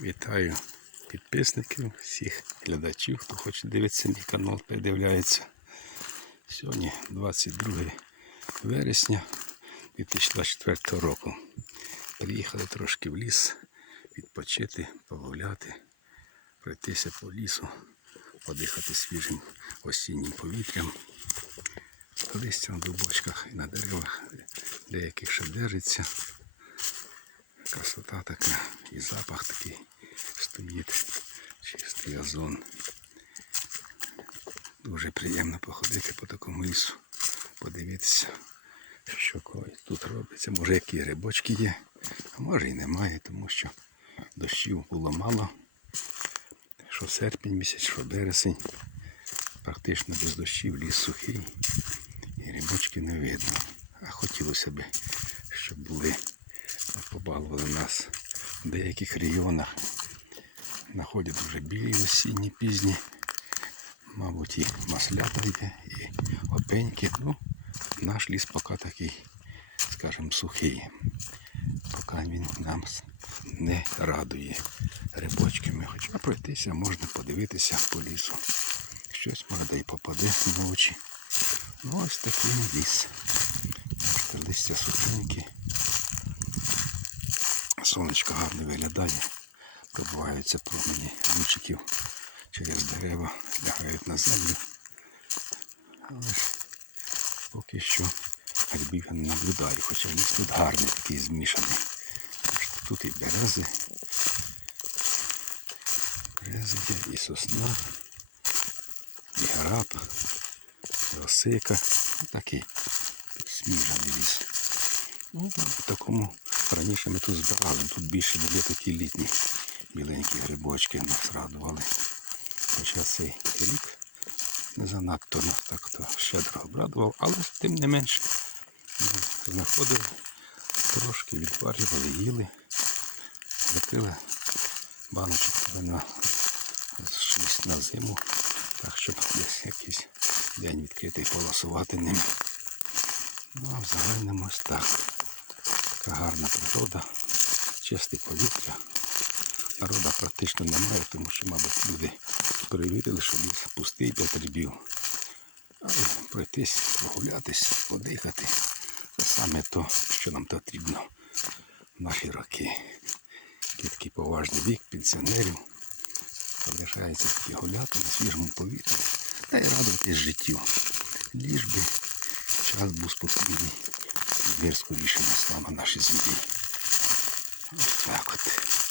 Вітаю підписників, всіх глядачів, хто хоче дивитися мій канал, передивляється. Сьогодні 22 вересня 2024 року. Приїхали трошки в ліс, відпочити, погуляти, пройтися по лісу, подихати свіжим осіннім повітрям. Листя на дубочках і на деревах, деяких ще держиться. Красота така і запах такий стоїть. Чистий озон. Дуже приємно походити по такому лісу, подивитися, що тут робиться. Може які грибочки є, а може і немає, тому що дощів було мало. Що серпень місяць, що березень. Практично без дощів ліс сухий і грибочки не видно. А хотілося б, щоб були побалували нас в деяких регіонах. Знаходять вже білі осінні пізні. Мабуть, і маслята є, і опеньки. Ну, наш ліс поки такий, скажімо, сухий. Поки він нам не радує рибочками. Хоча пройтися можна подивитися по лісу. Щось може й попаде на очі. Ну ось такий ліс. Сонечко гарно виглядає. Пробиваються промені лучиків через дерева, лягають на землю. Але ж поки що грибів не наблюдаю, хоча ліс тут гарний, такий змішаний. Тут і берези. Берези і сосна, і граб, і осика. Такий сміжаний ліс. Ну, в такому раніше ми тут збирали, тут більше були такі літні біленькі грибочки нас радували. Хоча цей рік не занадто нас так то щедро обрадував, але тим не менше знаходили, трошки відварювали, їли, закрили баночок на шість на зиму, так щоб десь якийсь день відкритий полосувати ним. Ну а в загальному ось так. Така гарна природа, чисте повітря. Народа практично немає, тому що, мабуть, люди перевірили, що ліс пустий грибів. Але пройтись, прогулятись, подихати це саме то, що нам потрібно в наші роки. Такий поважний вік пенсіонерів. Залишається таки гуляти на свіжому повітрі та й радуватись життю. Ліж би час був спокійний. Мир скоріше настав на нашій землі. Ось так от.